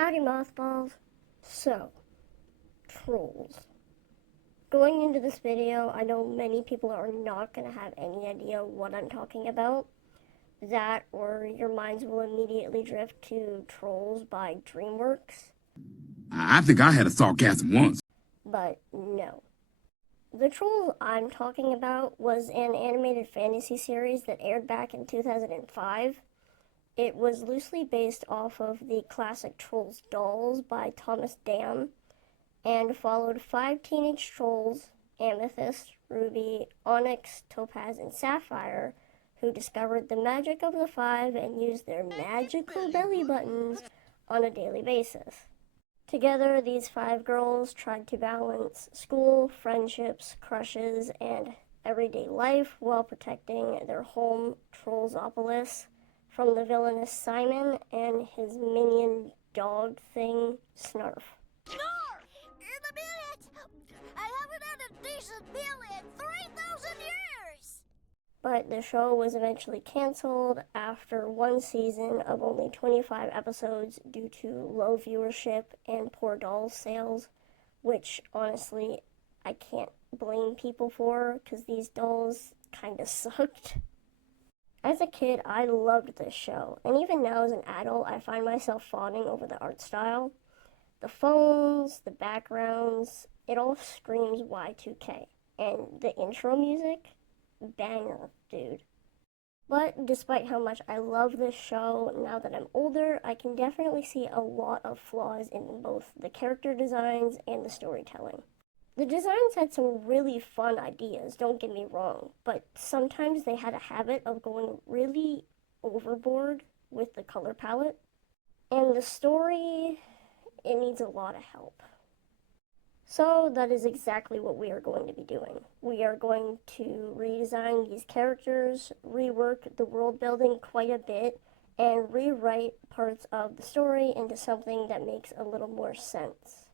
Howdy, mothballs. So, Trollz. Going into this video, I know many people are not going to have any idea what I'm talking about. That, or your minds will immediately drift to Trollz by DreamWorks. I think I had a sarcasm once. But no. The Trollz I'm talking about was an animated fantasy series that aired back in 2005. It was loosely based off of the classic Trollz dolls by Thomas Dam, and followed 5 teenage trolls, Amethyst, Ruby, Onyx, Topaz, and Sapphire, who discovered the magic of the 5 and used their magical belly buttons on a daily basis. Together, these 5 girls tried to balance school, friendships, crushes, and everyday life while protecting their home, Trollzopolis, from the villainous Simon and his minion dog thing, Snarf. Snarf! In a minute! I haven't had a decent meal in 3,000 years! But the show was eventually canceled after one season of only 25 episodes due to low viewership and poor doll sales, which honestly I can't blame people for, because these dolls kinda sucked. As a kid, I loved this show, and even now as an adult, I find myself fawning over the art style. The phones, the backgrounds, it all screams Y2K. And the intro music, banger, dude. But despite how much I love this show, now that I'm older, I can definitely see a lot of flaws in both the character designs and the storytelling. The designs had some really fun ideas, don't get me wrong, but sometimes they had a habit of going really overboard with the color palette. And the story, it needs a lot of help. So that is exactly what we are going to be doing. We are going to redesign these characters, rework the world building quite a bit, and rewrite parts of the story into something that makes a little more sense.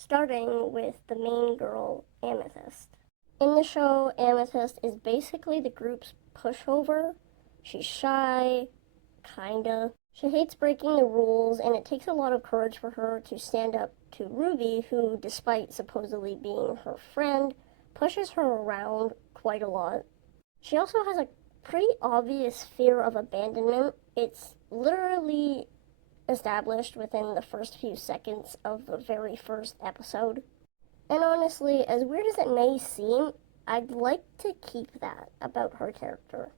Starting with the main girl, Amethyst. In the show, Amethyst is basically the group's pushover. She's shy, kinda. She hates breaking the rules, and it takes a lot of courage for her to stand up to Ruby, who, despite supposedly being her friend, pushes her around quite a lot. She also has a pretty obvious fear of abandonment. It's literally established within the first few seconds of the very first episode. And honestly, as weird as it may seem, I'd like to keep that about her character.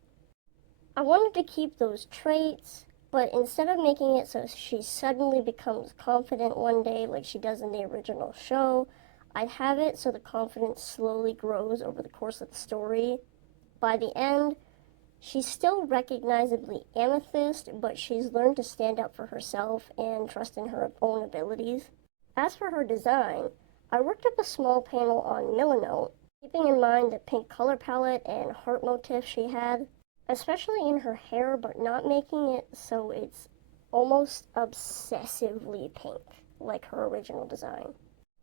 I wanted to keep those traits, but instead of making it so she suddenly becomes confident one day like she does in the original show, I'd have it so the confidence slowly grows over the course of the story. By the end, she's still recognizably Amethyst, but she's learned to stand up for herself and trust in her own abilities. As for her design, I worked up a small panel on Millinote, keeping in mind the pink color palette and heart motif she had, especially in her hair, but not making it so it's almost obsessively pink, like her original design.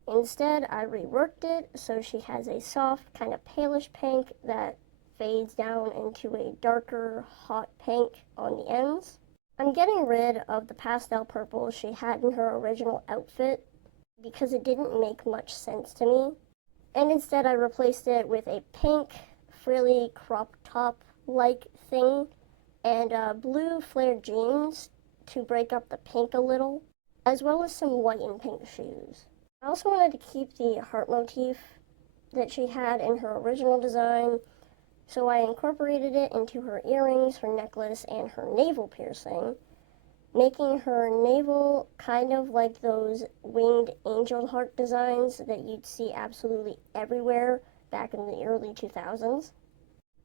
Instead, I reworked it so she has a soft, kind of palish pink that fades down into a darker, hot pink on the ends. I'm getting rid of the pastel purple she had in her original outfit because it didn't make much sense to me. And instead I replaced it with a pink, frilly crop top-like thing and blue flared jeans to break up the pink a little, as well as some white and pink shoes. I also wanted to keep the heart motif that she had in her original design, so I incorporated it into her earrings, her necklace, and her navel piercing, making her navel kind of like those winged angel heart designs that you'd see absolutely everywhere back in the early 2000s.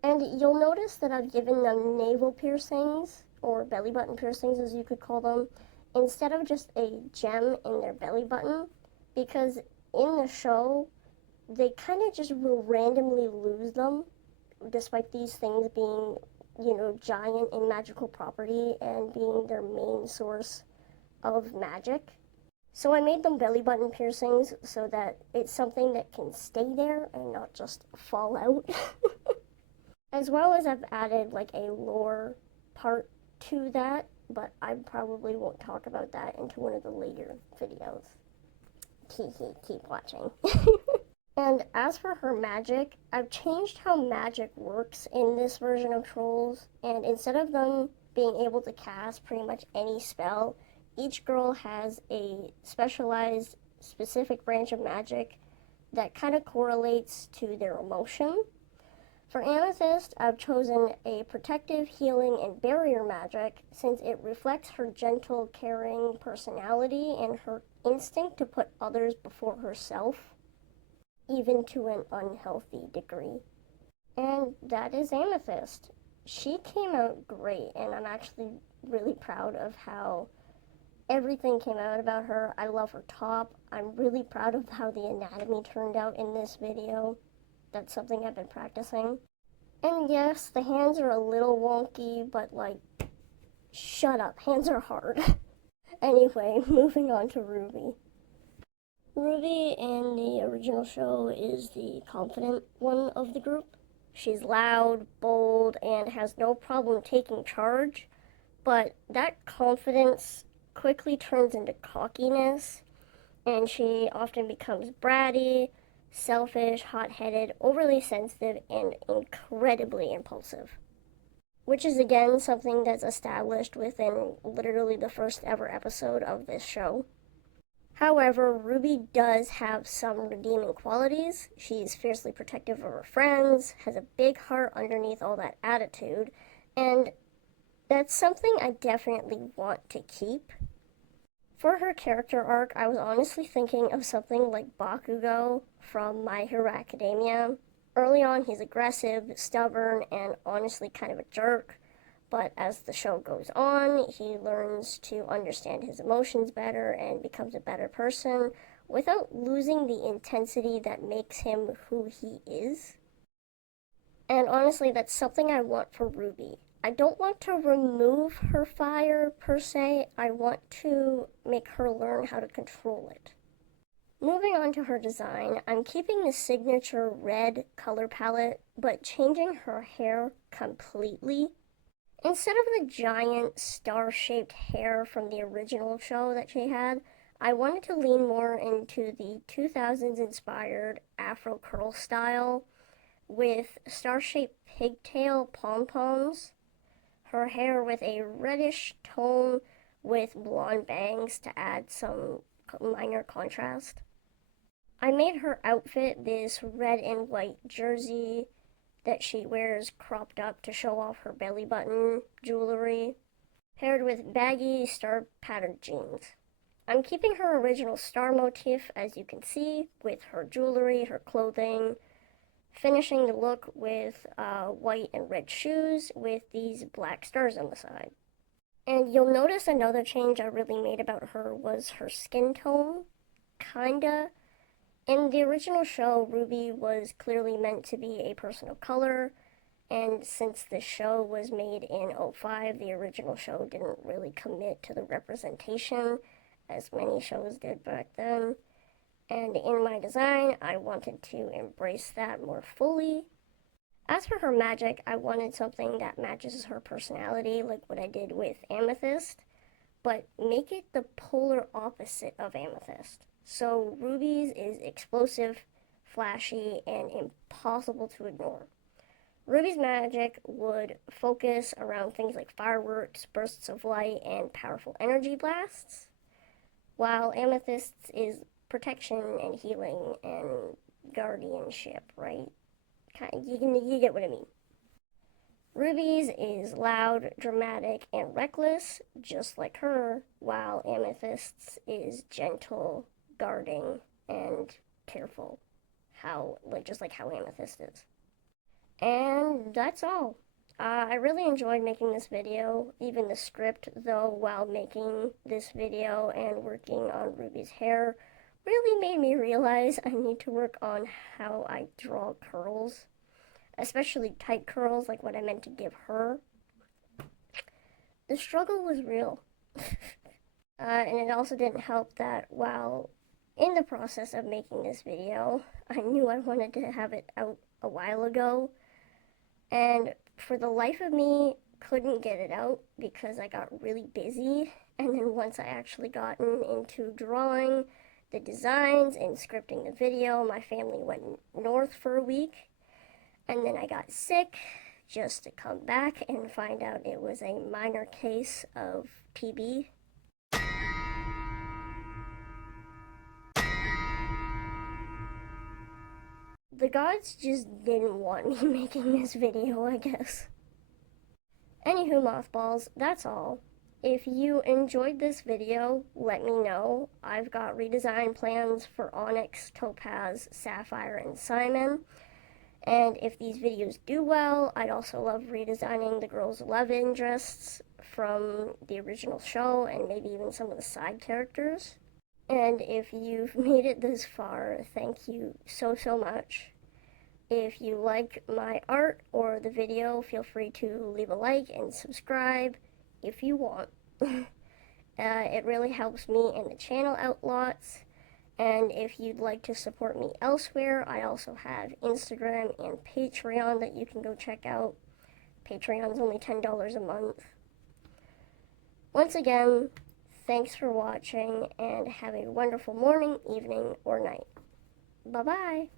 And you'll notice that I've given them navel piercings, or belly button piercings as you could call them, instead of just a gem in their belly button, because in the show, they kind of just will randomly lose them, despite these things being, giant in magical property and being their main source of magic. So I made them belly button piercings so that it's something that can stay there and not just fall out. As well as I've added like a lore part to that but I probably won't talk about that into one of the later videos. Keep watching. And as for her magic, I've changed how magic works in this version of Trollz, and instead of them being able to cast pretty much any spell, each girl has a specialized, specific branch of magic that kind of correlates to their emotion. For Amethyst, I've chosen a protective, healing, and barrier magic since it reflects her gentle, caring personality and her instinct to put others before herself, even to an unhealthy degree. And that is Amethyst. She came out great, and I'm actually really proud of how everything came out about her. I love her top. I'm really proud of how the anatomy turned out in this video. That's something I've been practicing. And yes, the hands are a little wonky, but like, shut up, hands are hard. Anyway, moving on to Ruby. Ruby in the original show is the confident one of the group. She's loud, bold, and has no problem taking charge, but that confidence quickly turns into cockiness, and she often becomes bratty, selfish, hot-headed, overly sensitive, and incredibly impulsive. Which is again something that's established within literally the first ever episode of this show. However, Ruby does have some redeeming qualities. She's fiercely protective of her friends, has a big heart underneath all that attitude, and that's something I definitely want to keep. For her character arc, I was honestly thinking of something like Bakugo from My Hero Academia. Early on, he's aggressive, stubborn, and honestly kind of a jerk. But as the show goes on, he learns to understand his emotions better and becomes a better person without losing the intensity that makes him who he is. And honestly, that's something I want for Ruby. I don't want to remove her fire per se, I want to make her learn how to control it. Moving on to her design, I'm keeping the signature red color palette, but changing her hair completely. Instead of the giant star-shaped hair from the original show that she had, I wanted to lean more into the 2000s inspired Afro curl style with star-shaped pigtail pom-poms, her hair with a reddish tone with blonde bangs to add some minor contrast. I made her outfit this red and white jersey that she wears cropped up to show off her belly button jewelry, paired with baggy star-patterned jeans. I'm keeping her original star motif, as you can see, with her jewelry, her clothing, finishing the look with white and red shoes with these black stars on the side. And you'll notice another change I really made about her was her skin tone, kinda. In the original show, Ruby was clearly meant to be a person of color, and since the show was made in 2005, the original show didn't really commit to the representation as many shows did back then. And in my design, I wanted to embrace that more fully. As for her magic, I wanted something that matches her personality, like what I did with Amethyst, but make it the polar opposite of Amethyst. So Ruby's is explosive, flashy, and impossible to ignore. Ruby's magic would focus around things like fireworks, bursts of light, and powerful energy blasts, while Amethyst's is protection and healing and guardianship, right? You get what I mean. Ruby's is loud, dramatic, and reckless, just like her, while Amethyst's is gentle, guarding, and careful, just like how Amethyst is. And that's all. I really enjoyed making this video, even the script, though, while making this video and working on Ruby's hair really made me realize I need to work on how I draw curls, especially tight curls like what I meant to give her. The struggle was real. And it also didn't help that while in the process of making this video, I knew I wanted to have it out a while ago. And for the life of me, couldn't get it out because I got really busy. And then once I actually gotten into drawing the designs and scripting the video, my family went north for a week. And then I got sick just to come back and find out it was a minor case of TB. The gods just didn't want me making this video, I guess. Anywho, mothballs, that's all. If you enjoyed this video, let me know. I've got redesign plans for Onyx, Topaz, Sapphire, and Simon. And if these videos do well, I'd also love redesigning the girls' love interests from the original show and maybe even some of the side characters. And if you've made it this far, thank you so much. If you like my art or the video, feel free to leave a like and subscribe if you want. It really helps me and the channel out lots. And if you'd like to support me elsewhere, I also have Instagram and Patreon that you can go check out. Patreon's only $10 a month. Once again, thanks for watching and have a wonderful morning, evening, or night. Bye-bye.